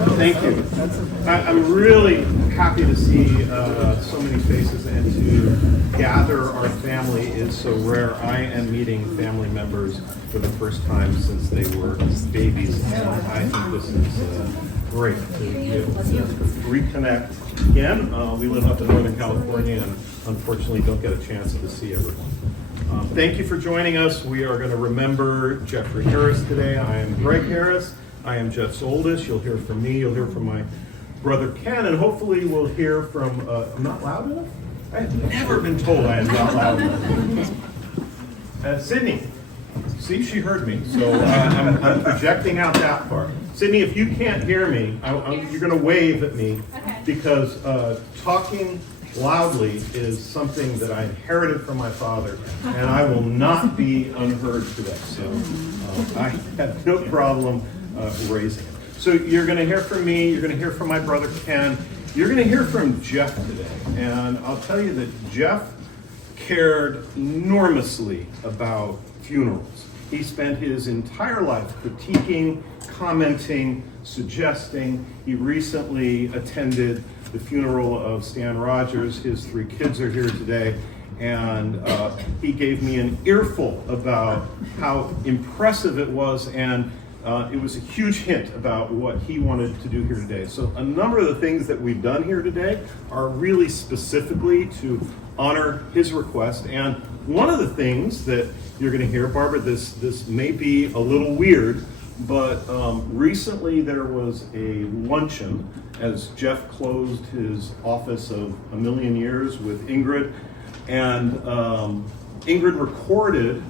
Thank you. I'm really happy to see so many faces and to gather our family is so rare. I am meeting family members for the first time since they were babies, and I think this is great to be able to reconnect again. We live up in Northern California and unfortunately don't get a chance to see everyone. Thank you for joining us. We are going to remember Jeffrey Harris today. I am Greg Harris. I am Jeff's oldest. You'll hear from me. You'll hear from my brother Ken, and hopefully we'll hear from. I'm not loud enough. I have never been told I am not loud enough. Sydney, see, she heard me, so I'm projecting out that far. Sydney, if you can't hear me, you're going to wave at me, because talking loudly is something that I inherited from my father, and I will not be unheard today. So I have no problem raising it. So you're going to hear from me, you're going to hear from my brother Ken, you're going to hear from Jeff today. And I'll tell you that Jeff cared enormously about funerals. He spent his entire life critiquing, commenting, suggesting. He recently attended the funeral of Stan Rogers. His 3 kids are here today. And he gave me an earful about how impressive it was, and it was a huge hint about what he wanted to do here today. So a number of the things that we've done here today are really specifically to honor his request. And one of the things that you're going to hear, Barbara, this may be a little weird, but recently there was a luncheon as Jeff closed his office of a million years with Ingrid. And Ingrid recorded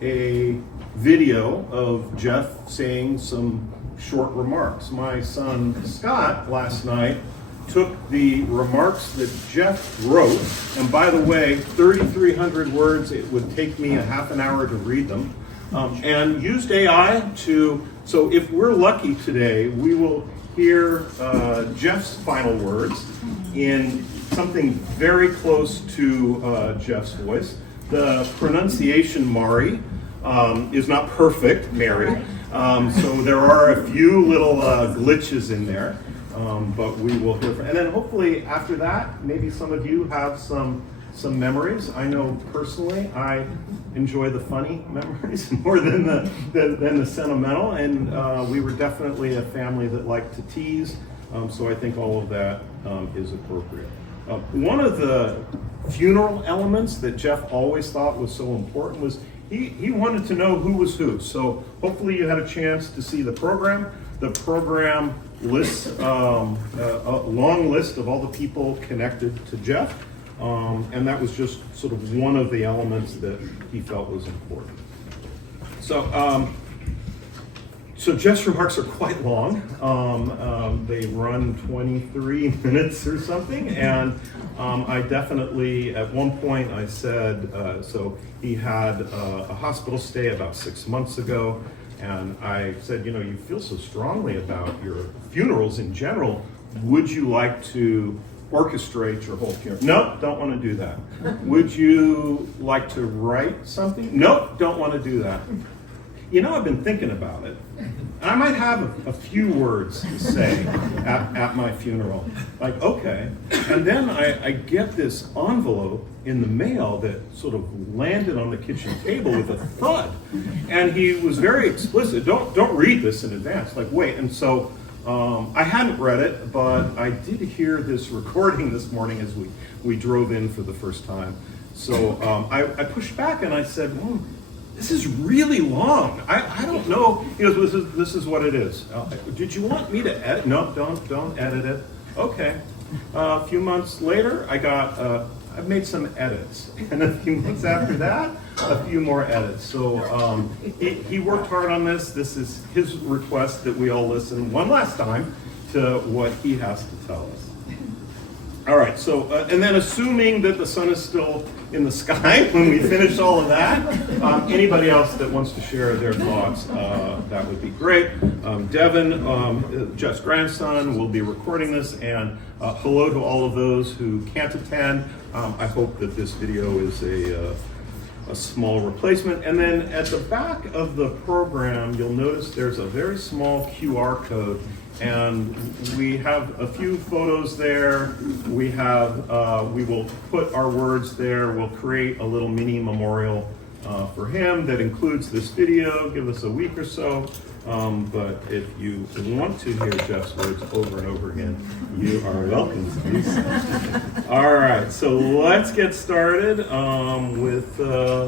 a video of Jeff saying some short remarks. My son Scott last night took the remarks that Jeff wrote, and by the way, 3,300 words, it would take me a half an hour to read them, and used AI to, so if we're lucky today, we will hear Jeff's final words in something very close to Jeff's voice. The pronunciation, Mari, is not perfect, Mary. So there are a few little glitches in there, but we will hear from. And then hopefully after that, maybe some of you have some memories. I know personally, I enjoy the funny memories more than the sentimental, and we were definitely a family that liked to tease. So I think all of that is appropriate. One of the funeral elements that Jeff always thought was so important was he wanted to know who was who. So hopefully you had a chance to see the program. The program lists a long list of all the people connected to Jeff, and that was just sort of one of the elements that he felt was important. So Jeff's remarks are quite long. They run 23 minutes or something, and I definitely, at one point I said, so he had a hospital stay about 6 months ago, and I said, you feel so strongly about your funerals in general, would you like to orchestrate your whole funeral? Nope, don't want to do that. Would you like to write something? Nope, don't want to do that. I've been thinking about it. I might have a few words to say at my funeral. Like, okay. And then I get this envelope in the mail that sort of landed on the kitchen table with a thud. And he was very explicit. Don't read this in advance. Like, wait. And so I hadn't read it, but I did hear this recording this morning as we drove in for the first time. So I pushed back and I said, this is really long. I don't know. This is what it is. Did you want me to edit? No, don't edit it. Okay. A few months later, I've made some edits, and a few months after that, a few more edits. So he worked hard on this. This is his request that we all listen one last time to what he has to tell us. All right, so, and then assuming that the sun is still in the sky when we finish all of that, anybody else that wants to share their thoughts, that would be great. Devin, Jeff's grandson, will be recording this, and hello to all of those who can't attend. I hope that this video is a small replacement. And then at the back of the program, you'll notice there's a very small QR code, and we have a few photos there. We will put our words there. We'll create a little mini memorial for him that includes this video. Give us a week or so. But if you want to hear Jeff's words over and over again, you are welcome to do so. All right, so let's get started with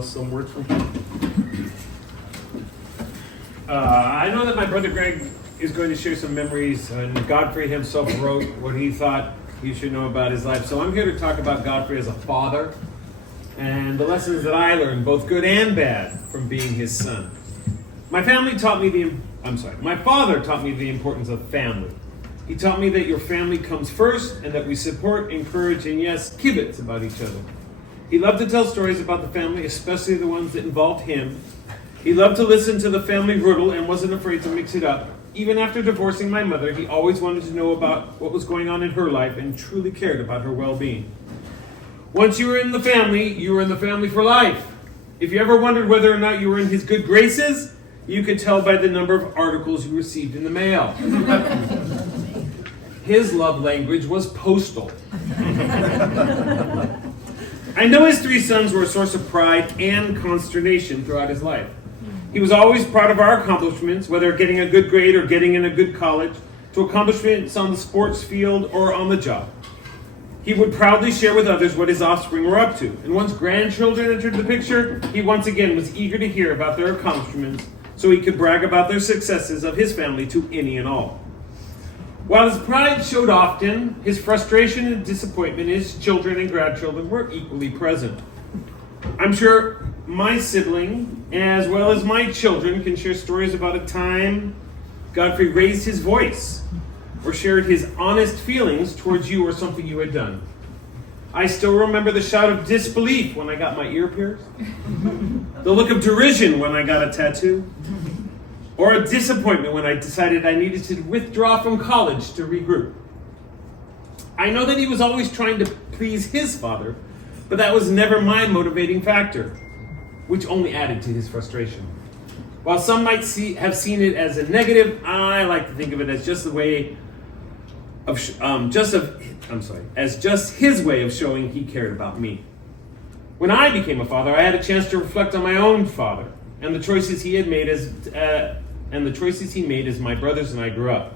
some words from him. I know that my brother Greg is going to share some memories, and Godfrey himself wrote what he thought you should know about his life. So I'm here to talk about Godfrey as a father and the lessons that I learned, both good and bad, from being his son. My father taught me the importance of family. He taught me that your family comes first and that we support, encourage, and yes, kibitz about each other. He loved to tell stories about the family, especially the ones that involved him. He loved to listen to the family riddle and wasn't afraid to mix it up. Even after divorcing my mother, he always wanted to know about what was going on in her life and truly cared about her well-being. Once you were in the family, you were in the family for life. If you ever wondered whether or not you were in his good graces, you could tell by the number of articles you received in the mail. His love language was postal. I know his 3 sons were a source of pride and consternation throughout his life. He was always proud of our accomplishments, whether getting a good grade or getting in a good college, to accomplishments on the sports field or on the job. He would proudly share with others what his offspring were up to, and once grandchildren entered the picture, he once again was eager to hear about their accomplishments so he could brag about their successes of his family to any and all. While his pride showed often, his frustration and disappointment in his children and grandchildren were equally present. I'm sure my sibling, as well as my children, can share stories about a time Godfrey raised his voice or shared his honest feelings towards you or something you had done. I still remember the shout of disbelief when I got my ear pierced, the look of derision when I got a tattoo, or a disappointment when I decided I needed to withdraw from college to regroup. I know that he was always trying to please his father, but that was never my motivating factor, which only added to his frustration. While some might have seen it as a negative, I like to think of it as just his way of showing he cared about me. When I became a father, I had a chance to reflect on my own father and the choices he made as my brothers and I grew up.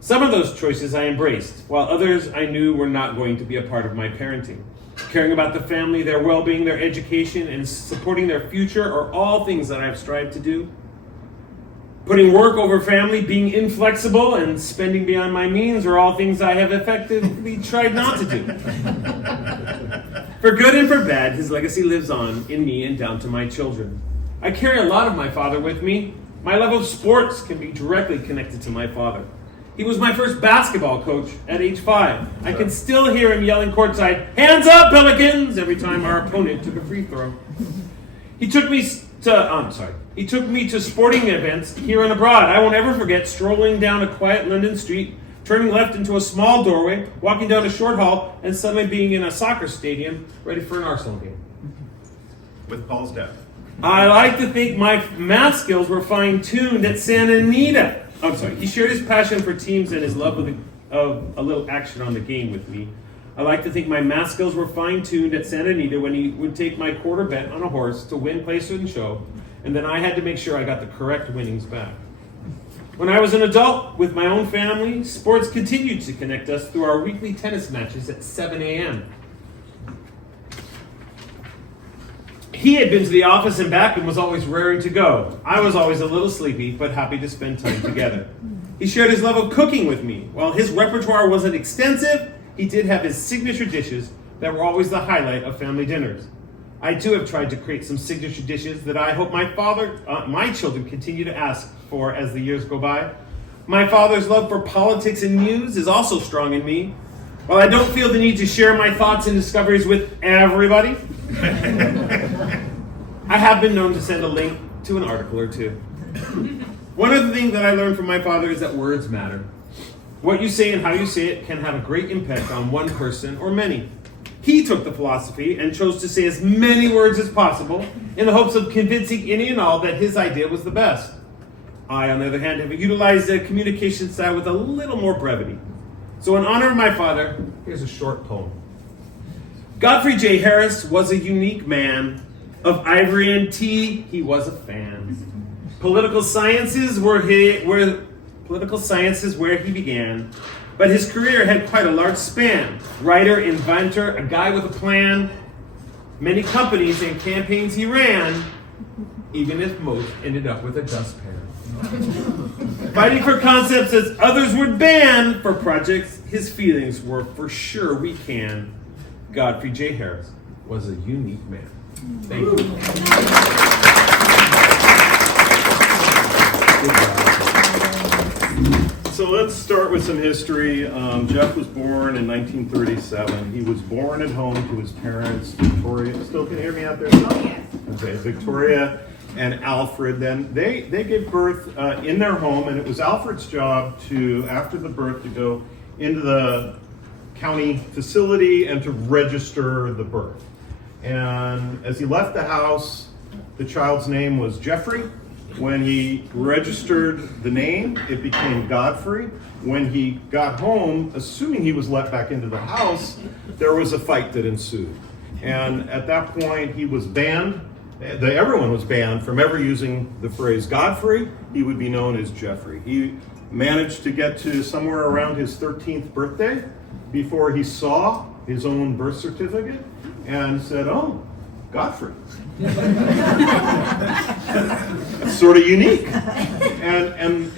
Some of those choices I embraced, while others I knew were not going to be a part of my parenting. Caring about the family, their well-being, their education, and supporting their future are all things that I've strived to do. Putting work over family, being inflexible, and spending beyond my means are all things I have effectively tried not to do. For good and for bad, his legacy lives on in me and down to my children. I carry a lot of my father with me. My love of sports can be directly connected to my father. He was my first basketball coach at age 5. I can still hear him yelling courtside, "Hands up, Pelicans!" every time our opponent took a free throw. He took me to sporting events here and abroad. I won't ever forget strolling down a quiet London street, turning left into a small doorway, walking down a short hall, and suddenly being in a soccer stadium ready for an Arsenal game. With Paul's death. I like to think my math skills were fine-tuned at Santa Anita. He shared his passion for teams and his love of a little action on the game with me. I like to think my math skills were fine-tuned at Santa Anita when he would take my quarter bet on a horse to win, place, and show, and then I had to make sure I got the correct winnings back. When I was an adult with my own family, sports continued to connect us through our weekly tennis matches at 7 a.m. He had been to the office and back and was always raring to go. I was always a little sleepy, but happy to spend time together. He shared his love of cooking with me. While his repertoire wasn't extensive, he did have his signature dishes that were always the highlight of family dinners. I too have tried to create some signature dishes that I hope my children continue to ask for as the years go by. My father's love for politics and news is also strong in me. While I don't feel the need to share my thoughts and discoveries with everybody, I have been known to send a link to an article or two. One of the things that I learned from my father is that words matter. What you say and how you say it can have a great impact on one person or many. He took the philosophy and chose to say as many words as possible in the hopes of convincing any and all that his idea was the best. I, on the other hand, have utilized a communication style with a little more brevity. So in honor of my father, here's a short poem. Godfrey J. Harris was a unique man. Of ivory and tea, he was a fan. Political sciences were where he began, but his career had quite a large span. Writer, inventor, a guy with a plan. Many companies and campaigns he ran, even if most ended up with a dustpan. Fighting for concepts as others would ban, for projects his feelings were for sure we can. Godfrey J. Harris was a unique man. Thank you. So let's start with some history. Jeff was born in 1937. He was born at home to his parents, Victoria. Still can you hear me out there? Oh, yes. Okay, Victoria and Alfred. Then they gave birth in their home, and it was Alfred's job to, after the birth, to go into the county facility and to register the birth. And as he left the house, the child's name was Jeffrey. When he registered the name, it became Godfrey. When he got home, assuming he was let back into the house, there was a fight that ensued. And at that point, he was banned. Everyone was banned from ever using the phrase Godfrey. He would be known as Jeffrey. He managed to get to somewhere around his 13th birthday before he saw his own birth certificate and said, "Oh, Godfrey." That's sort of unique. And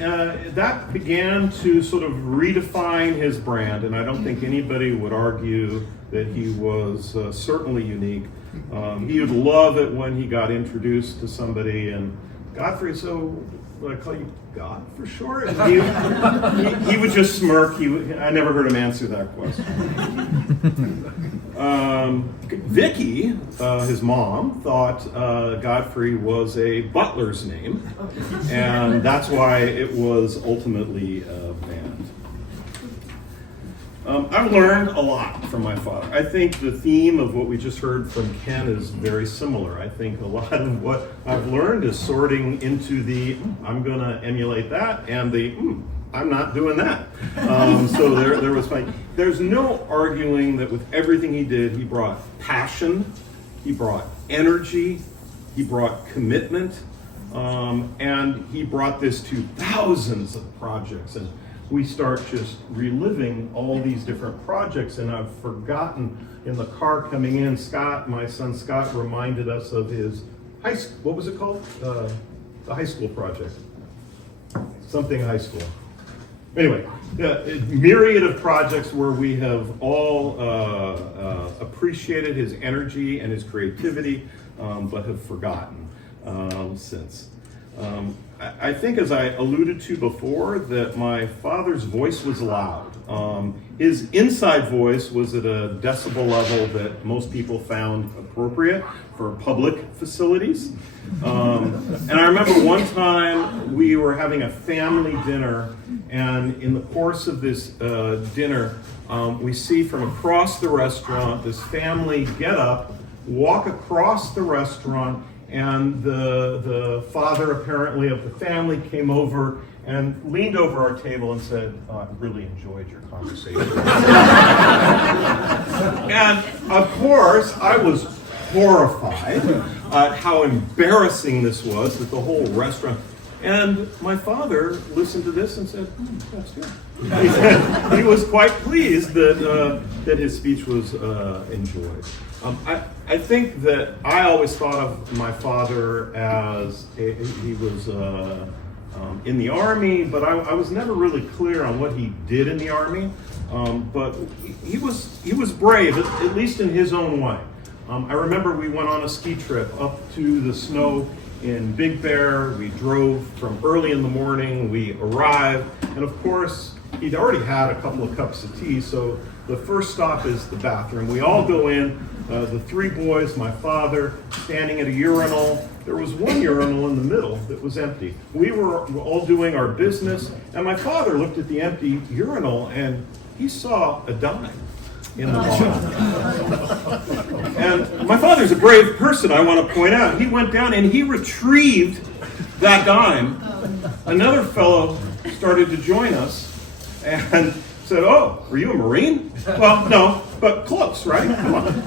that began to sort of redefine his brand, and I don't think anybody would argue that he was certainly unique. He would love it when he got introduced to somebody, and Godfrey, so would I call you God for short? He would just smirk. I never heard him answer that question. Vicky, his mom, thought Godfrey was a butler's name, and that's why it was ultimately banned. I've learned a lot from my father. I think the theme of what we just heard from Ken is very similar. I think a lot of what I've learned is sorting into the I'm going to emulate that and the I'm not doing that. So there was fight. There's no arguing that with everything he did, he brought passion, he brought energy, he brought commitment, and he brought this to thousands of projects. And we start just reliving all these different projects, and I've forgotten in the car coming in, Scott, my son Scott, reminded us of his high school, what was it called? The high school project. Something high school. Anyway, a myriad of projects where we have all appreciated his energy and his creativity, but have forgotten since. I think, as I alluded to before, that my father's voice was loud. His inside voice was at a decibel level that most people found appropriate for public facilities. And I remember one time we were having a family dinner, and in the course of this dinner, we see from across the restaurant this family get up, walk across the restaurant, and the father, apparently, of the family came over and leaned over our table and said, "Oh, I really enjoyed your conversation." And of course, I was horrified at how embarrassing this was, that the whole restaurant. And my father listened to this and said, "That's good." He was quite pleased that his speech was enjoyed. I think that I always thought of my father as he was in the Army, but I was never really clear on what he did in the Army. But he was brave, at least in his own way. I remember we went on a ski trip up to the snow in Big Bear. We drove from early in the morning. We arrived, and of course, he'd already had a couple of cups of tea, so the first stop is the bathroom. We all go in, the three boys, my father, standing at a urinal. There was one urinal in the middle that was empty. We were all doing our business, and my father looked at the empty urinal, and he saw a dime. in the bottle. And my father's a brave person, I want to point out. He went down and he retrieved that dime. Another fellow started to join us and said, "Oh, are you a Marine?" "Well, no, but close, right? Come on."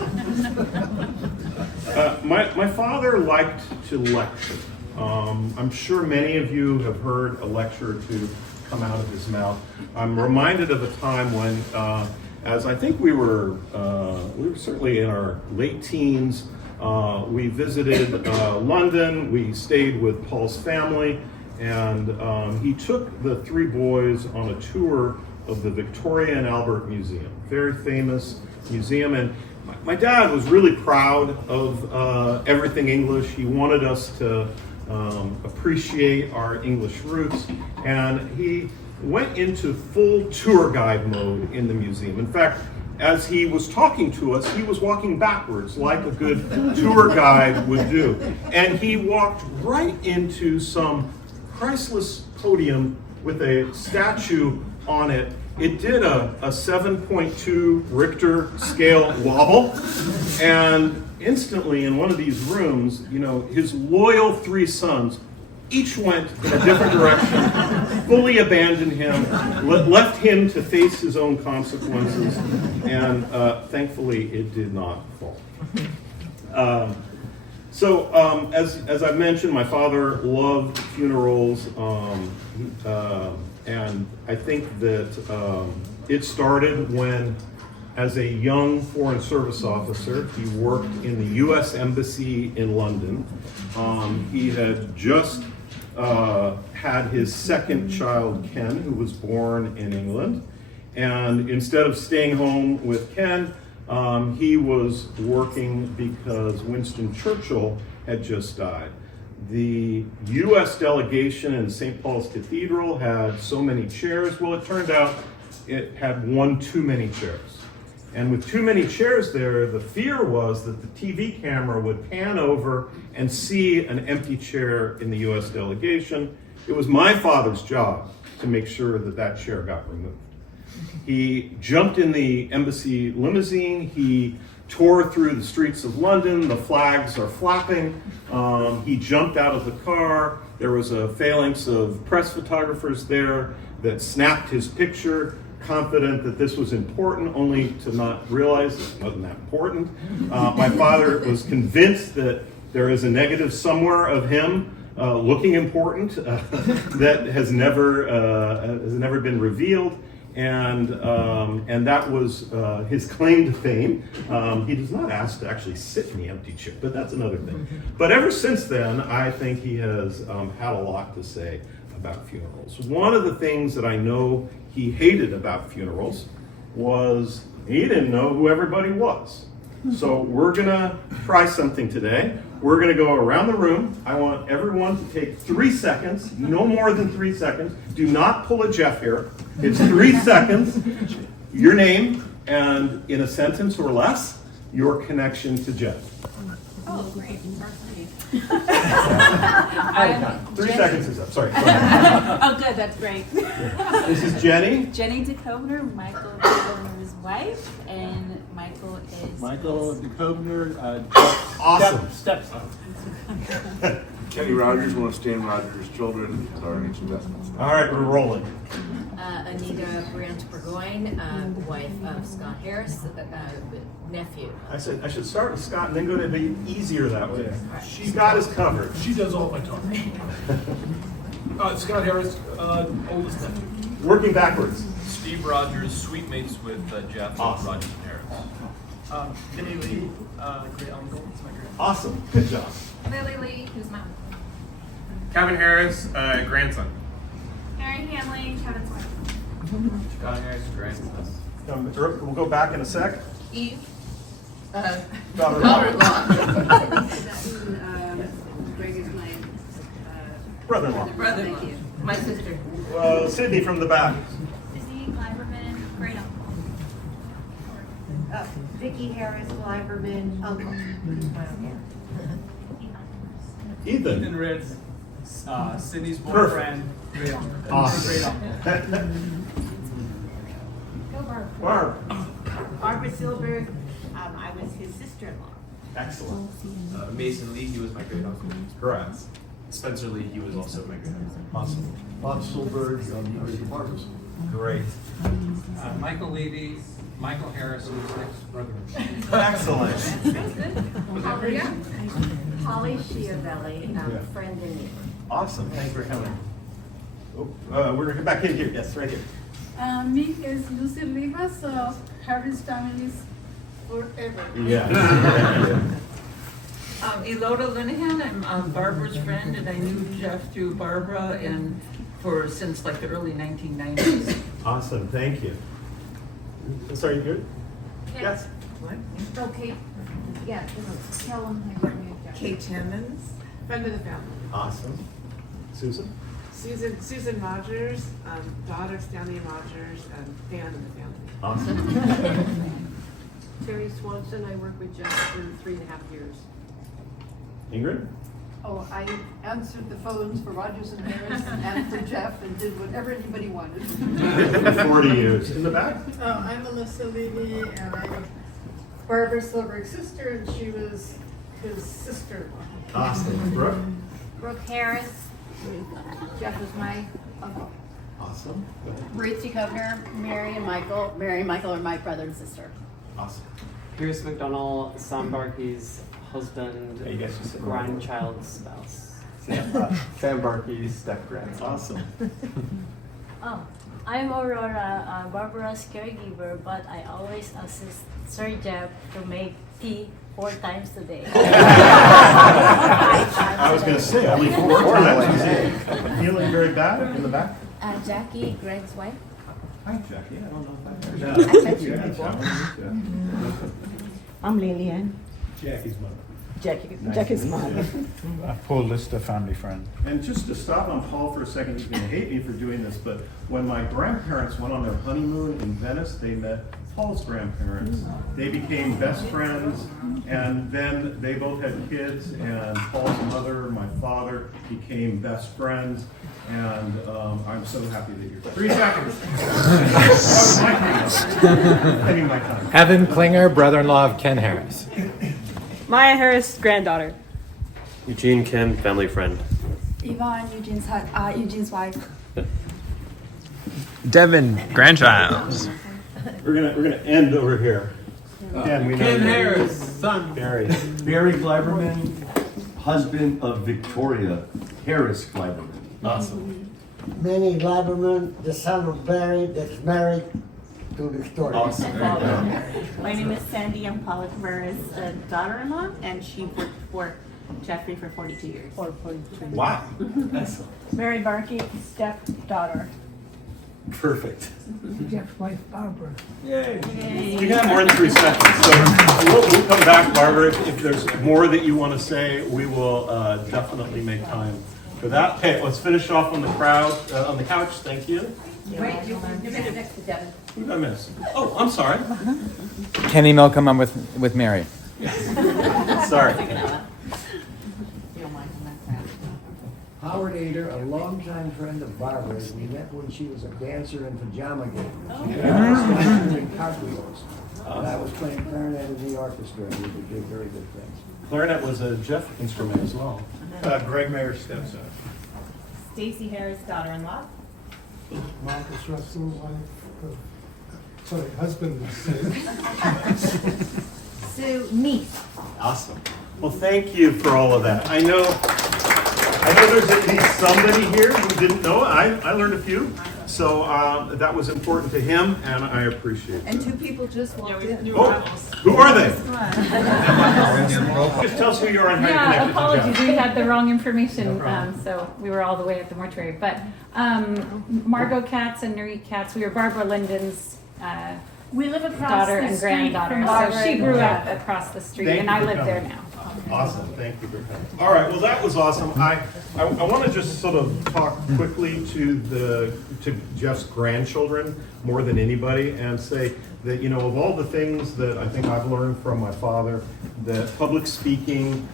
My father liked to lecture. I'm sure many of you have heard a lecture or two come out of his mouth. I'm reminded of a time when, as I think we were certainly in our late teens, we visited London. We stayed with Paul's family, and he took the three boys on a tour of the Victoria and Albert Museum, very famous museum. And my dad was really proud of everything English. He wanted us to appreciate our English roots, and he went into full tour guide mode in the museum. In fact, as he was talking to us, he was walking backwards like a good tour guide would do. And he walked right into some priceless podium with a statue on it. It did a 7.2 Richter scale wobble, and instantly in one of these rooms, his loyal three sons each went in a different direction, fully abandoned him, left him to face his own consequences, and thankfully it did not fall. As I've mentioned, my father loved funerals, and I think that it started when, as a young Foreign Service officer, he worked in the U.S. Embassy in London. He had just had his second child, Ken, who was born in England. And instead of staying home with Ken, he was working because Winston Churchill had just died. The U.S. delegation in St. Paul's Cathedral had so many chairs. Well, it turned out it had one too many chairs. And with too many chairs there, the fear was that the TV camera would pan over and see an empty chair in the U.S. delegation. It was my father's job to make sure that that chair got removed. He jumped in the embassy limousine. He tore through the streets of London. The flags are flapping. He jumped out of the car. There was a phalanx of press photographers there that snapped his picture, confident that this was important, only to not realize it wasn't that important. My father was convinced that there is a negative somewhere of him looking important that has never been revealed. And that was his claim to fame. He does not ask to actually sit in the empty chair, but that's another thing. But ever since then, I think he has had a lot to say about funerals. One of the things that I know he hated about funerals was he didn't know who everybody was. So we're gonna try something today. We're gonna go around the room. I want everyone to take 3 seconds, no more than 3 seconds. Do not pull a Jeff here. It's 3 seconds, your name, and in a sentence or less, your connection to Jeff. Oh, great. 3 seconds is up, sorry. Oh, good, that's great. This is Jenny. Jenny DeKovener, Michael DeKovener's wife, and Michael is... Michael DeKovener, Awesome. stepson. Kenny Rogers, one of Stan Rogers' children, is our ancient investments. All right, we're rolling. Anita Brandt Burgoyne, wife of Scott Harris, nephew. I said I should start with Scott and then go to be easier that way. Scott is covered. She does all my talking. Scott Harris, oldest nephew. Working backwards. Steve Rogers, sweet mates with Jeff Awesome. Rogers and Harris. Vinny Lee, great uncle. It's my great. Awesome. Good job. Lily Lee, who's mom. Kevin Harris, grandson. Mary Hanley, Kevin's wife. Scott Harris, grandson. We'll go back in a sec. Eve. Daughter-in-law. Greg is my Brother-in-law. brother-in-law. My sister. Sydney from the back. Sydney Gleiberman, great uncle. Vicki Harris, Gleiberman, uncle. Ethan. Ethan Ritz, Sydney's Perfect. boyfriend, great uncle. Awesome. Great uncle. Go Barb. Barb. Barbara Silberg, I was his sister-in-law. Excellent. Mason Lee, he was my great uncle. Correct. Spencer Lee, he was also my great uncle. Awesome. Bob Silberg, Marty Marcus. Great. Michael Levy, Michael Harris, who was next brother. Excellent. Holly Schiavelli, friend and neighbor. Awesome. Thanks for coming. Oh, we're gonna come back in here. Yes, right here. Me is Lucy Rivas, Harris family is forever. Yeah. Eloda Linehan, I'm Barbara's friend, and I knew Jeff through Barbara and since like the early 1990s. Awesome. Thank you. Sorry, you good? Yes. What? Okay, yeah, Tell them I got you. Kate Timmons. Friend of the family. Awesome. Susan? Susan Rogers, daughter of Stanley Rogers, and fan of the family. Awesome. Terry Swanson, I worked with Jeff for 3.5 years. Ingrid? Oh, I answered the phones for Rogers and Harris and for Jeff and did whatever anybody wanted. 40 years. In the back? Oh, I'm Melissa Levy and I'm Barbara Silberg's sister and she was his sister-in-law. Awesome. Brooke? Brooke Harris. Jeff was my uncle. Awesome. Ruth Kovner, Mary and Michael are my brother and sister. Awesome. Pierce McDonald, Sam Barkey's husband, Hey, you guys just sit grandchild's spouse. Sam Barkey's step-grandson. Awesome. Oh, I'm Aurora, Barbara's caregiver, but I always assist Sir Jeff to make tea 4 times a day. I was going to say, only 4 times a day. Feeling very bad in the back? Jackie, Greg's wife. Hi, Jackie. I don't know if I heard. I met you before. I'm Lillian. Jackie's mother. Jackie's mom. A full list of family friends. And just to stop on Paul for a second, he's going to hate me for doing this, but when my grandparents went on their honeymoon in Venice, they met Paul's grandparents. They became best friends, and then they both had kids, and Paul's mother, my father, became best friends, and I'm so happy that you're 3 seconds. That was my time. Ending my time. Evan Klinger, brother-in-law of Ken Harris. Maya Harris, granddaughter. Eugene Kim, family friend. Yvonne, Eugene's wife. Devin, grandchild. We're gonna end over here. Ken, we know Ken you. Harris, son. Barry. Barry Gleiberman, husband of Victoria Harris Gleiberman. Awesome. Manny Gleiberman, the son of Barry, that's married to Victoria. Awesome. My name is Sandy. I'm Paula Cabrera's daughter-in-law, and she worked for Jeffrey for 42 years. Or 43. Wow. Excellent. Mary Barkey, stepdaughter. Perfect. Jeff's wife, Barbara. Yay. You can have more than 3 seconds. So we'll come back, Barbara. If there's more that you want to say, we will definitely make time for that. Okay, let's finish off on the crowd, on the couch. Thank you. Wait, you're next to Devin. Who did I miss? Oh, I'm sorry. Kenny Milcom, I'm with Mary. Sorry. Howard Ader, a longtime friend of Barbara's. We met when she was a dancer in pajama game. She was doing cartwheels. And I was playing clarinet in the orchestra, and we did very good things. Clarinet was a Jeff instrument as well. Greg Mayer's stepson. Stacy Harris, daughter-in-law. Marcus Russell, husband of Sue, niece. Awesome. Well, thank you for all of that. I know there's at least somebody here who didn't know. I learned a few. So that was important to him, and I appreciate it. And 2 people just walked in. Oh, who are they? Just tell us who you are and how you connected to Jeff. Apologies, we had the wrong information, so we were all the way at the mortuary. But Margot Katz and Nuri Katz, we were Barbara Linden's We live across daughter the and street granddaughter. from So Barbara. she grew up across the street, Thank and you I for live there coming. now. Awesome, thank you for coming. All right, well, that was awesome. I want to just sort of talk quickly to Jeff's grandchildren more than anybody, and say that, you know, of all the things that I think I've learned from my father, that public speaking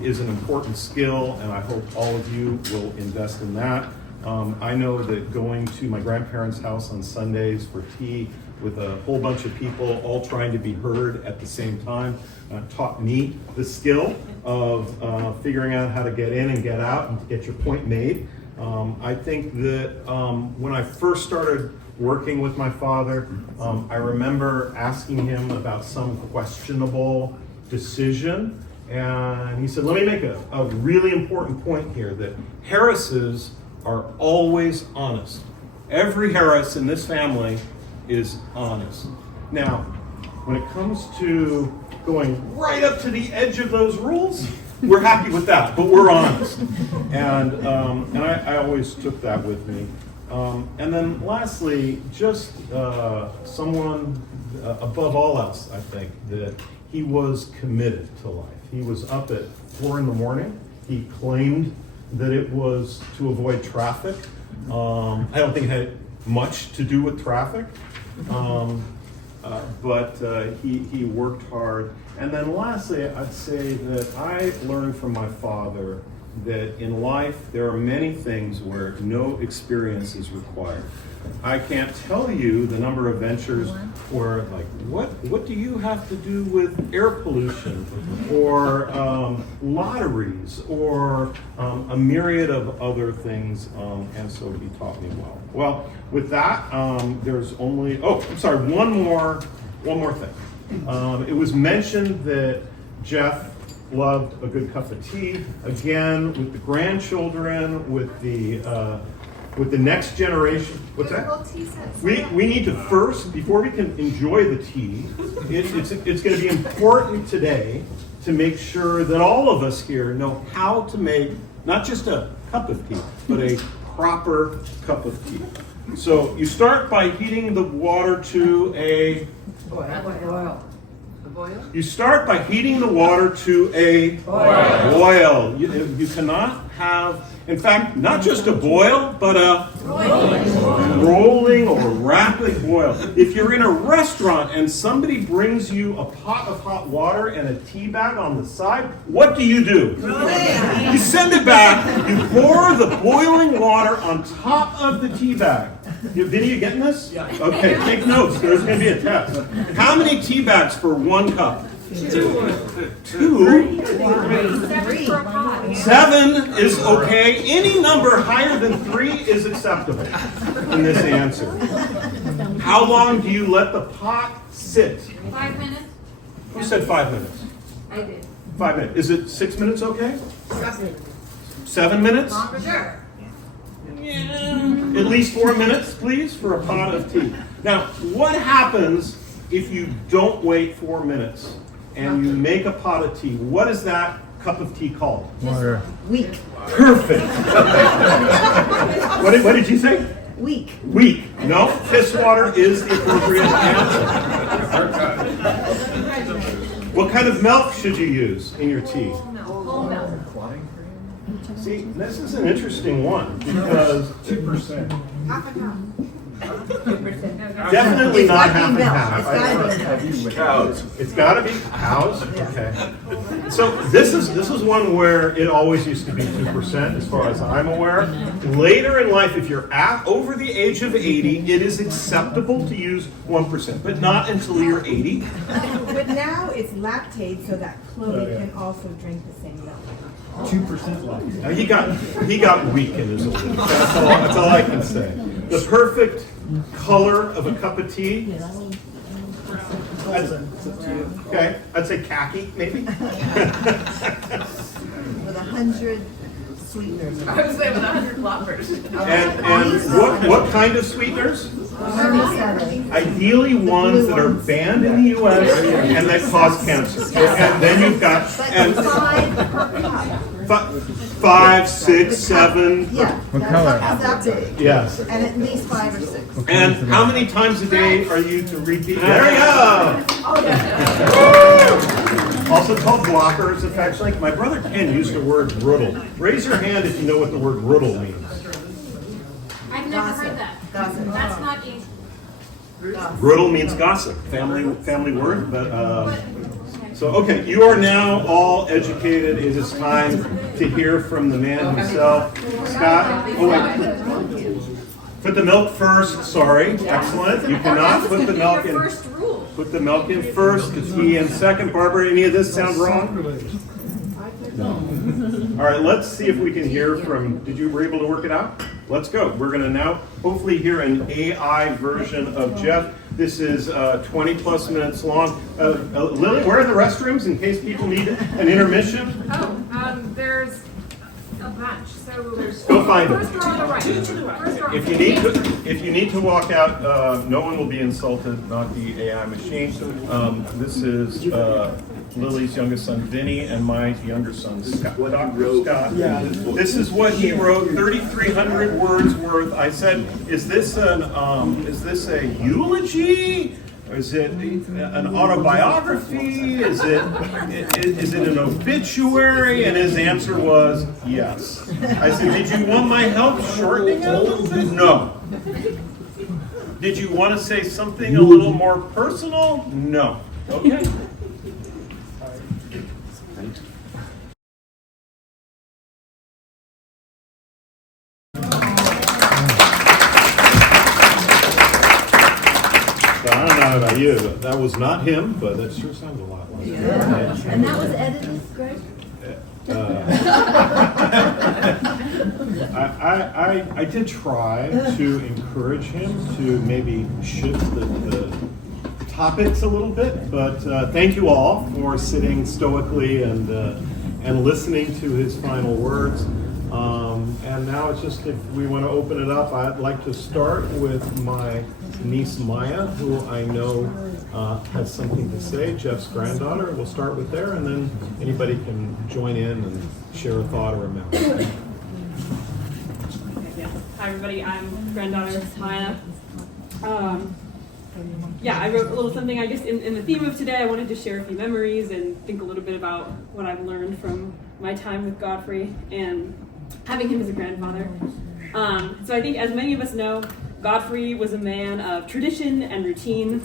is an important skill, and I hope all of you will invest in that. I know that going to my grandparents' house on Sundays for tea with a whole bunch of people all trying to be heard at the same time taught me the skill of figuring out how to get in and get out and to get your point made. I think that when I first started working with my father, I remember asking him about some questionable decision, and he said, let me make a really important point here, that Harrises are always honest. Every Harris in this family is honest. Now, when it comes to going right up to the edge of those rules, we're happy with that, but we're honest. And I always took that with me. And then lastly, just someone above all else, I think, that he was committed to life. He was up at 4 in.the.morning. He claimed that it was to avoid traffic. I don't think it had much to do with traffic, but he worked hard. And then lastly, I'd say that I learned from my father that in life there are many things where no experience is required. I can't tell you the number of ventures where, like, what do you have to do with air pollution or lotteries or a myriad of other things, and so he taught me well. Well, with that, there's only, one more thing. It was mentioned that Jeff loved a good cup of tea. Again, with the grandchildren, with the next generation. What's that? We need to first, before we can enjoy the tea, it's going to be important today to make sure that all of us here know how to make not just a cup of tea, but a proper cup of tea. So you start by heating the water to a Boil. You start by heating the water to a boil. You cannot have, in fact, not just a boil, but a rolling or rapid boil. If you're in a restaurant and somebody brings you a pot of hot water and a tea bag on the side, what do? You send it back, you pour the boiling water on top of the tea bag. Vinny, you getting this? Yeah. Okay, take notes. There's going to be a test. How many tea bags for 1 cup? 2? 7 is okay. Any number higher than 3 is acceptable in this answer. How long do you let the pot sit? 5 minutes. Who said 5 minutes? I did. 5 minutes. Is it 6 minutes okay? 7 minutes? Sure. At least 4 minutes, please, for a pot of tea. Now, what happens if you don't wait 4 minutes and you make a pot of tea? What is that cup of tea called? Water. Weak. Perfect. What did you say? Weak. Weak. No, piss water is the appropriate answer. What kind of milk should you use in your tea? Whole milk. See, this is an interesting one because 2%. Half and half. definitely not half and half. Cows. It's got to be cows. Okay. So this is one where it always used to be 2%, as far as I'm aware. Later in life, if you're over the age of 80, it is acceptable to use 1%, but not until you're 80. But now it's lactate, so that Chloe can also drink the same milk. 2% left. Now, he got weak in his old age. That's all I can say. The perfect color of a cup of tea. Okay, I'd say khaki, maybe. With 100 sweeteners. I would say with 100 loppers. And what kind of sweeteners? Ideally ones that are banned in the U.S. and that cause cancer. And then you've got 5, 6, 7. Yeah. What color? That big. Yes. And at least 5 or 6. And how many times a day are you to repeat? There you go. Oh, yeah. Also called blockers, affectionately. My brother Ken used the word brutal. Raise your hand if you know what the word brutal means. I've never heard that. Gossip. That's not easy. Brutal means gossip, family word. But so okay, you are now all educated. It is time to hear from the man himself, Scott. Oh wait. Put the milk first, sorry. Excellent. You cannot put the milk in. First rule. Put the milk in first, the tea in second. Barbara, any of this sound wrong? All right, let's see if we can hear from, were you able to work it out? Let's go. We're going to now hopefully hear an AI version of Jeff. This is 20 plus minutes long. Lily, where are the restrooms in case people need an intermission? There's a bunch. So there's Go find them. first door on the right. To the right. First door on the If you need to walk out, no one will be insulted, not the AI machine. This is Lily's youngest son, Vinny, and my younger son, Scott. Dr. Scott. This is what he wrote, 3,300 words worth. I said, is this a eulogy? Is it an autobiography? Is it an obituary? And his answer was yes. I said, did you want my help shortening it a little bit? No. Did you want to say something a little more personal? No. Okay. I don't know about you, but that was not him, but it sure sounds a lot like him. And that was edited, Greg? I did try to encourage him to maybe shift the topics a little bit, but thank you all for sitting stoically and listening to his final words. And now it's just, if we want to open it up, I'd like to start with my niece Maya, who I know has something to say, Jeff's granddaughter. We'll start with there, and then anybody can join in and share a thought or a memory. Hi everybody, I'm granddaughter Maya. I wrote a little something, I guess, in the theme of today. I wanted to share a few memories and think a little bit about what I've learned from my time with Godfrey and having him as a grandfather. So I think, as many of us know, Godfrey was a man of tradition and routine.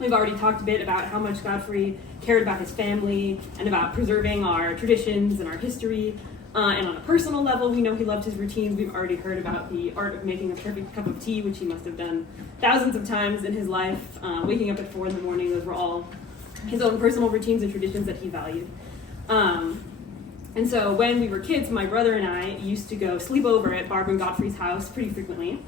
We've already talked a bit about how much Godfrey cared about his family and about preserving our traditions and our history. And on a personal level, we know he loved his routines. We've already heard about the art of making a perfect cup of tea, which he must have done thousands of times in his life. Waking up at 4 a.m, those were all his own personal routines and traditions that he valued. And so when we were kids, my brother and I used to go sleep over at Barb and Godfrey's house pretty frequently.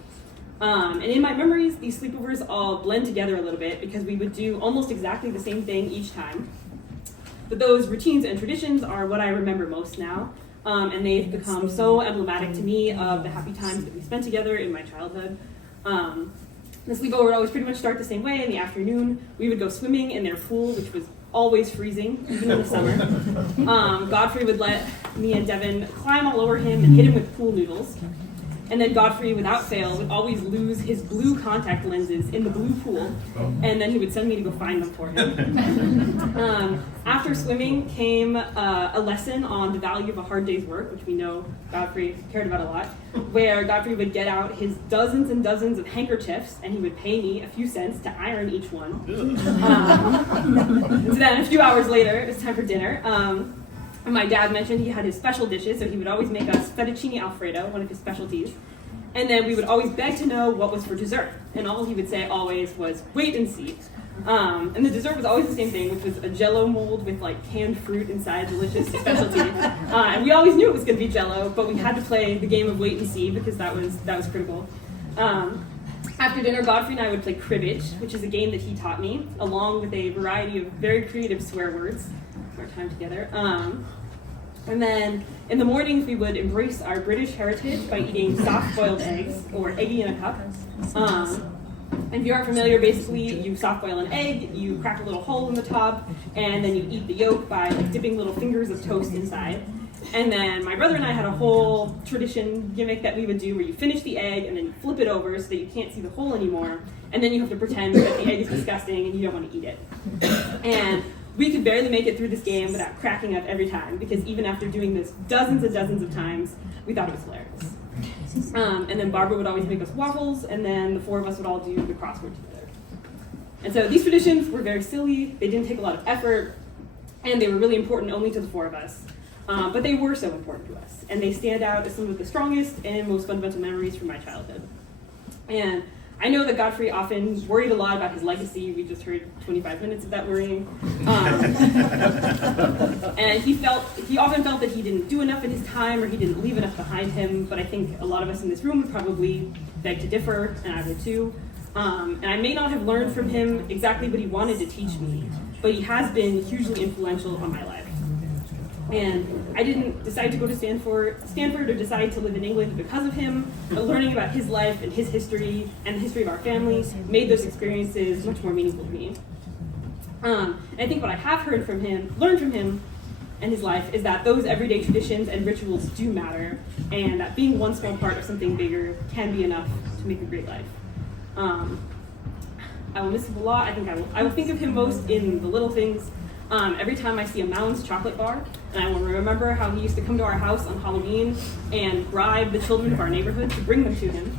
And in my memories, these sleepovers all blend together a little bit because we would do almost exactly the same thing each time. But those routines and traditions are what I remember most now. And they've become so emblematic to me of the happy times that we spent together in my childhood. The sleepover would always pretty much start the same way. In the afternoon, we would go swimming in their pool, which was always freezing, even in the summer. Godfrey would let me and Devin climb all over him and hit him with pool noodles. And then Godfrey, without fail, would always lose his blue contact lenses in the blue pool, and then he would send me to go find them for him. After swimming came a lesson on the value of a hard day's work, which we know Godfrey cared about a lot, where Godfrey would get out his dozens and dozens of handkerchiefs, and he would pay me a few cents to iron each one. So then a few hours later, it was time for dinner. And my dad mentioned he had his special dishes, so he would always make us fettuccine alfredo, one of his specialties. And then we would always beg to know what was for dessert. And all he would say always was, wait and see. And the dessert was always the same thing, which was a Jell-O mold with like canned fruit inside, delicious specialty. And we always knew it was going to be Jell-O, but we had to play the game of wait and see because that was critical. After dinner, Godfrey and I would play cribbage, which is a game that he taught me, along with a variety of very creative swear words. Our time together. And then in the mornings, we would embrace our British heritage by eating soft-boiled eggs, or eggy in a cup. And if you aren't familiar, basically you soft-boil an egg, you crack a little hole in the top, and then you eat the yolk by like dipping little fingers of toast inside. And then my brother and I had a whole tradition gimmick that we would do where you finish the egg and then you flip it over so that you can't see the hole anymore, and then you have to pretend that the egg is disgusting and you don't want to eat it. And we could barely make it through this game without cracking up every time, because even after doing this dozens and dozens of times, we thought it was hilarious. And then Barbara would always make us waffles, and then the four of us would all do the crossword together. And so these traditions were very silly, they didn't take a lot of effort, and they were really important only to the four of us. but they were so important to us, and they stand out as some of the strongest and most fundamental memories from my childhood. And I know that Godfrey often worried a lot about his legacy. We just heard 25 minutes of that worrying. And he often felt that he didn't do enough in his time or he didn't leave enough behind him, but I think a lot of us in this room would probably beg to differ, and I would too. And I may not have learned from him exactly what he wanted to teach me, but he has been hugely influential on my life. And I didn't decide to go to Stanford or decide to live in England because of him, but learning about his life and his history and the history of our family made those experiences much more meaningful to me. And I think what I have learned from him and his life is that those everyday traditions and rituals do matter, and that being one small part of something bigger can be enough to make a great life. I will miss him a lot. I think I will think of him most in the little things. Every time I see a Mounds chocolate bar, and I will remember how he used to come to our house on Halloween and bribe the children of our neighborhood to bring them to him.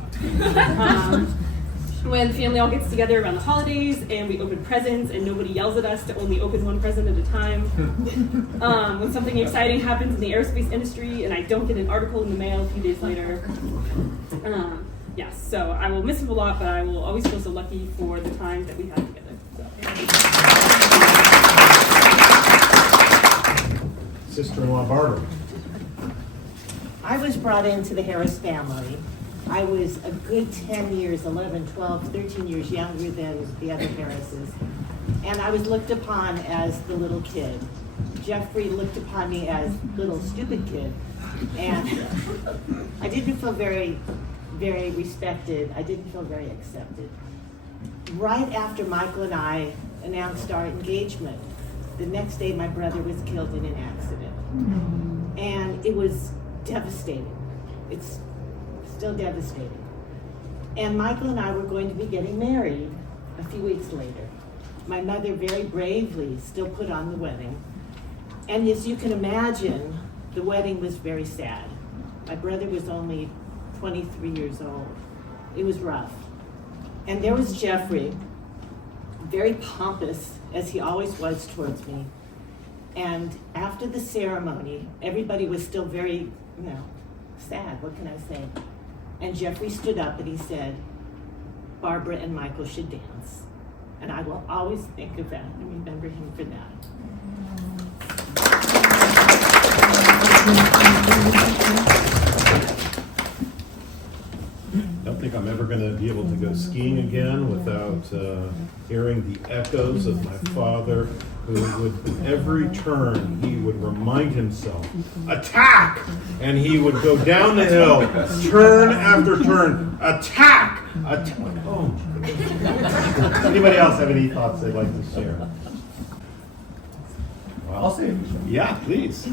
When the family all gets together around the holidays and we open presents and nobody yells at us to only open one present at a time. When something exciting happens in the aerospace industry and I don't get an article in the mail a few days later. Yes, so I will miss him a lot, but I will always feel so lucky for the time that we had together. Sister-in-law Barbara. I was brought into the Harris family. I was a good 10 years, 11, 12, 13 years younger than the other Harrises. And I was looked upon as the little kid. Jeffrey looked upon me as little stupid kid. And I didn't feel very, very respected. I didn't feel very accepted. Right after Michael and I announced our engagement, the next day my brother was killed in an accident. And it was devastating. It's still devastating. And Michael and I were going to be getting married a few weeks later. My mother very bravely still put on the wedding. And as you can imagine, the wedding was very sad. My brother was only 23 years old. It was rough. And there was Jeffrey, very pompous, as he always was towards me. And after the ceremony, everybody was still very, sad, what can I say? And Jeffrey stood up and he said, Barbara and Michael should dance. And I will always think of that and remember him for that. I don't think I'm ever going to be able to go skiing again without hearing the echoes of my father, who would, every turn, he would remind himself, attack! And he would go down the hill, turn after turn, attack! Oh. Anybody else have any thoughts they'd like to share? I'll say it. Yeah, please.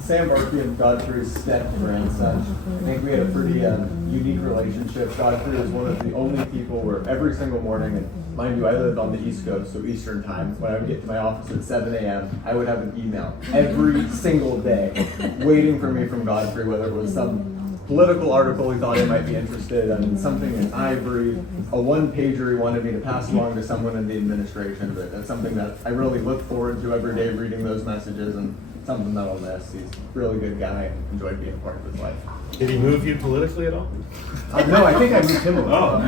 Sam Barkley and Godfrey's step-grandson. I think we had a pretty unique relationship. Godfrey was one of the only people where every single morning, and mind you, I lived on the East Coast, so Eastern time, when I would get to my office at 7 a.m., I would have an email every single day waiting for me from Godfrey, whether it was some political article he thought I might be interested in, something in Ivory, a one-pager he wanted me to pass along to someone in the administration, but that's something that I really look forward to every day, reading those messages, and something that I'll miss. He's a really good guy and enjoyed being a part of his life. Did he move you politically at all? No, I think I moved him a little. Oh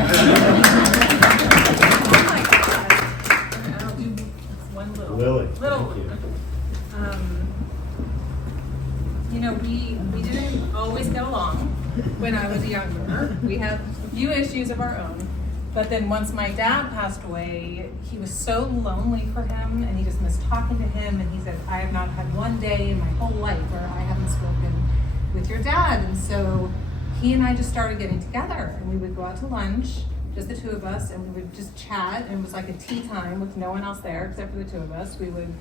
my God. I'll do one little. Lily, Little. thank you. We didn't always get along when I was younger. We had a few issues of our own. But then once my dad passed away, he was so lonely for him, and he just missed talking to him. And he said, I have not had one day in my whole life where I haven't spoken with your dad. And so he and I just started getting together, and we would go out to lunch, just the two of us, and we would just chat. And it was like a tea time with no one else there except for the two of us. We would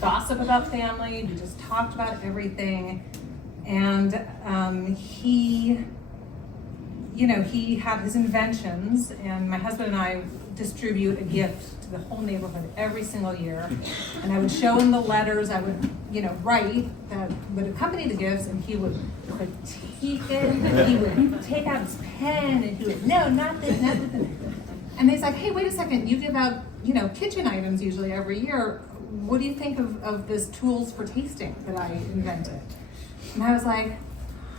gossip about family. We just talked about everything. And he had his inventions, and my husband and I distribute a gift to the whole neighborhood every single year. And I would show him the letters I would, write that would accompany the gifts, and he would critique it, and he would take out his pen, and he would, no, not this, not this. And he's like, hey, wait a second, you give out, kitchen items usually every year. what do you think of this tools for tasting that I invented? And I was like,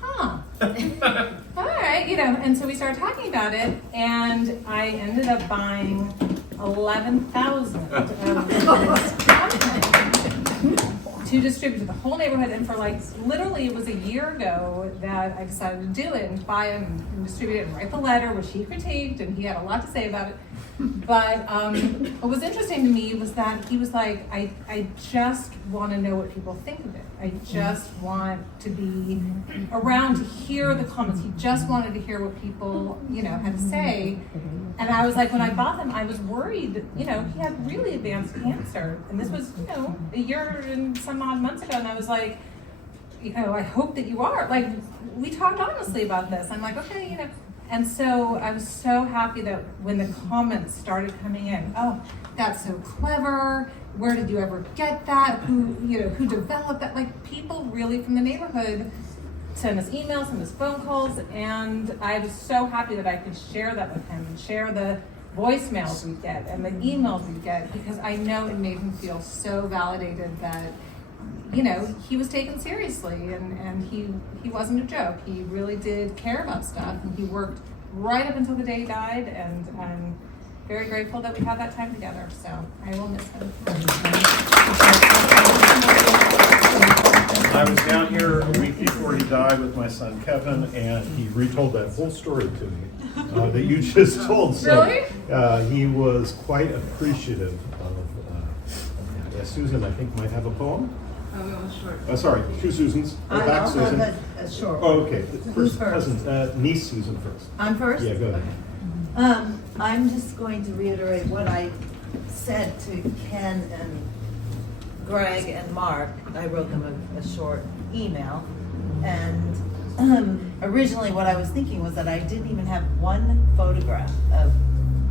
huh, all right, and so we started talking about it, and I ended up buying 11,000 of to distribute to the whole neighborhood. And for literally, it was a year ago that I decided to do it and buy it and distribute it and write the letter, which he critiqued, and he had a lot to say about it. But what was interesting to me was that he was like, I just want to know what people think of it. I just want to be around to hear the comments. He just wanted to hear what people, had to say. And I was like, when I bought them, I was worried, he had really advanced cancer. And this was, a year and some odd months ago. And I was like, I hope that you are. We talked honestly about this. I'm like, okay, And so I was so happy that when the comments started coming in, oh, that's so clever. Where did you ever get that? Who developed that? People really from the neighborhood send us emails, send us phone calls, and I was so happy that I could share that with him and share the voicemails we get and the emails we get, because I know it made him feel so validated that he was taken seriously, and he wasn't a joke. He really did care about stuff, and he worked right up until the day he died, and I'm very grateful that we had that time together, so I will miss him. I was down here a week before he died with my son Kevin, and he retold that whole story to me that you just told. So, really? He was quite appreciative of that. Susan, I think, might have a poem. Sorry, two Susans. Back also Susan. have a short. Oh, okay. Who's first? Cousin, niece Susan first. I'm first? Yeah, go ahead. I'm just going to reiterate what I said to Ken and Greg and Mark. I wrote them a short email. And originally what I was thinking was that I didn't even have one photograph of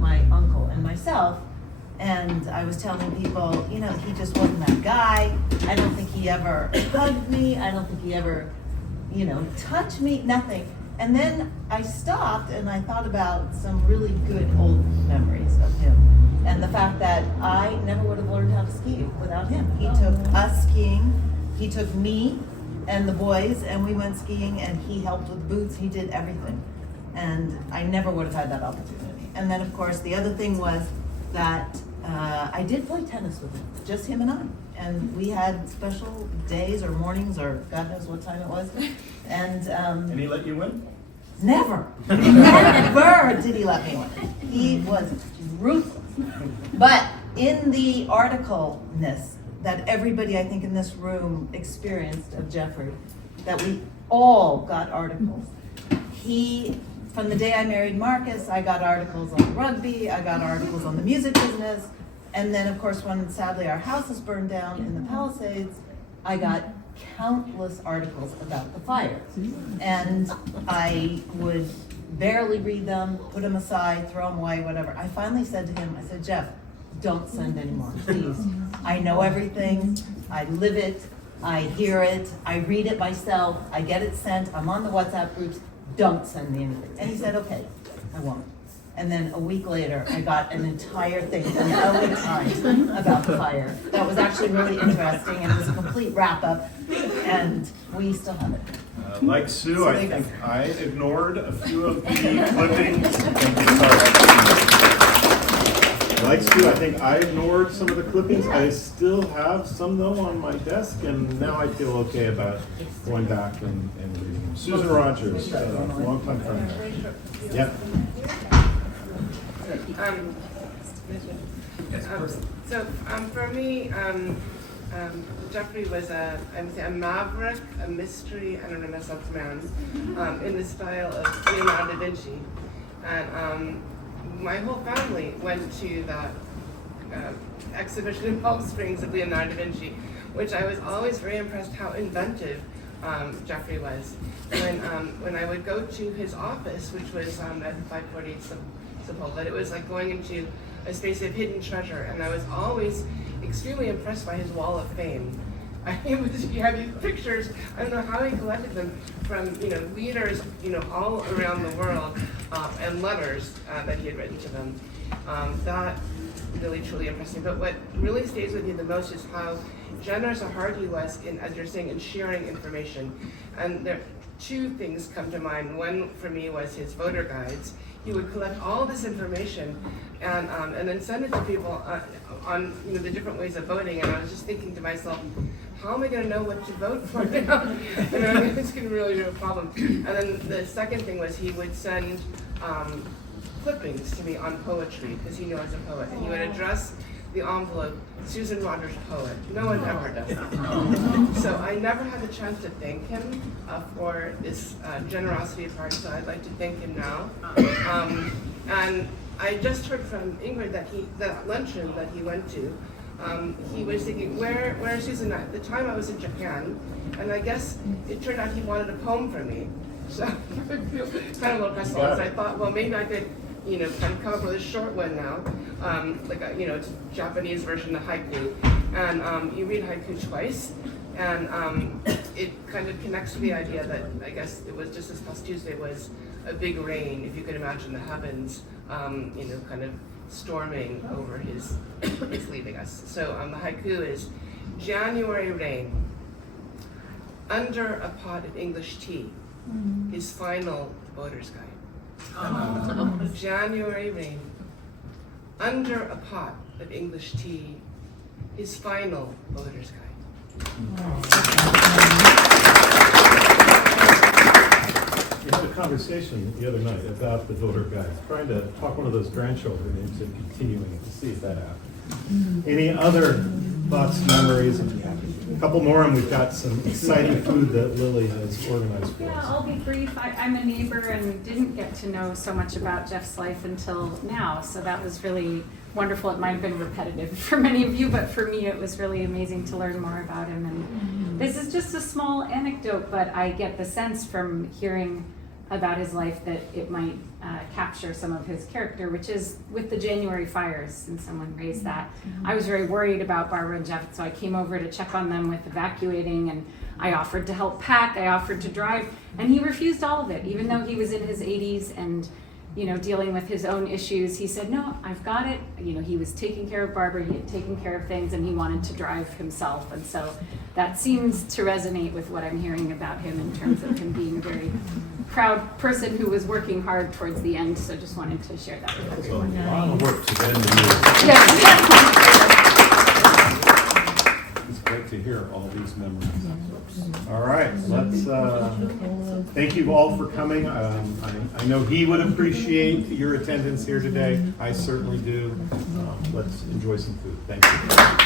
my uncle and myself. And I was telling people, he just wasn't that guy. I don't think he ever hugged me. I don't think he ever, touched me, nothing. And then I stopped and I thought about some really good old memories of him. And the fact that I never would have learned how to ski without him. He took us skiing. He took me and the boys, and we went skiing, and he helped with boots. He did everything. And I never would have had that opportunity. And then, of course, the other thing was that I did play tennis with him, just him and I. And we had special days or mornings or God knows what time it was. And he let you win? Never. Never did he let me win. He was ruthless. But in the article-ness that everybody, I think, in this room experienced of Jeffrey, that we all got articles. From the day I married Marcus, I got articles on rugby, I got articles on the music business, and then, of course, when sadly our house was burned down in the Palisades, I got countless articles about the fire. And I would barely read them, put them aside, throw them away, whatever. I finally said to him, I said, Jeff, don't send anymore, please. I know everything, I live it, I hear it, I read it myself, I get it sent, I'm on the WhatsApp groups, don't send me anything. And he said, okay, I won't. And then a week later, I got an entire thing from LA Times about the fire. That was actually really interesting, and it was a complete wrap-up, and we still have it. Like Sue, I think I ignored a few of the clippings. Like Sue, I think I ignored some of the clippings. I still have some, though, on my desk, and now I feel okay about going back and reading them. Susan Rogers, longtime friend. Yep. For me, Jeffrey was a maverick, a mystery, and a Renaissance man in the style of Leonardo da Vinci. And my whole family went to that exhibition in Palm Springs of Leonardo da Vinci, which I was always very impressed how inventive Jeffrey was. When I would go to his office, which was at 540 Sepulveda, it was like going into a space of hidden treasure, and I was always extremely impressed by his wall of fame. He had these pictures. I don't know how he collected them from leaders all around the world, and letters that he had written to them. That really truly impressed me. But what really stays with you the most is how generous or hard he was in, as you're saying, in sharing information. And there two things come to mind. One for me was his voter guides. He would collect all this information and then send it to people on the different ways of voting. And I was just thinking to myself, how am I going to know what to vote for now? It's going to really be a problem. And then the second thing was he would send clippings to me on poetry, because he knew I was a poet. And he would address the envelope, Susan Rogers, poet. No one ever does that. So I never had the chance to thank him for this generosity of heart, so I'd like to thank him now. And I just heard from Ingrid that luncheon that he went to, he was thinking, where is Susan? At the time I was in Japan, and I guess it turned out he wanted a poem from me. So I feel kind of a little crestfallen. So I thought, well, maybe I could kind of come up with a short one now, like a, it's a Japanese version of haiku. And you read haiku twice, and it kind of connects to the idea that I guess it was just this past Tuesday was a big rain, if you could imagine the heavens, kind of storming over his leaving us. So the haiku is, January rain, under a pot of English tea, his final voter's guide. January rain, under a pot of English tea, his final voter's guide. We had a conversation the other night about the voter guide, trying to talk one of those grandchildren into continuing to see if that happened. Any other thoughts, memories? A couple more, and we've got some exciting food that Lily has organized for Yeah, us. I'll be brief. I'm a neighbor and didn't get to know so much about Jeff's life until now, so that was really wonderful. It might have been repetitive for many of you, but for me it was really amazing to learn more about him. And this is just a small anecdote, but I get the sense from hearing about his life that it might capture some of his character, which is with the January fires, and someone raised that. I was very worried about Barbara and Jeff, so I came over to check on them with evacuating, and I offered to help pack, I offered to drive, and he refused all of it, even though he was in his 80s and dealing with his own issues. He said, no, I've got it. He was taking care of Barbara, he had taken care of things, and he wanted to drive himself. And so that seems to resonate with what I'm hearing about him in terms of him being a very proud person who was working hard towards the end. So just wanted to share that with everyone. A lot of work to end the year. It's great to hear all these memories. All right, let's thank you all for coming. I know he would appreciate your attendance here today. I certainly do. Let's enjoy some food. Thank you.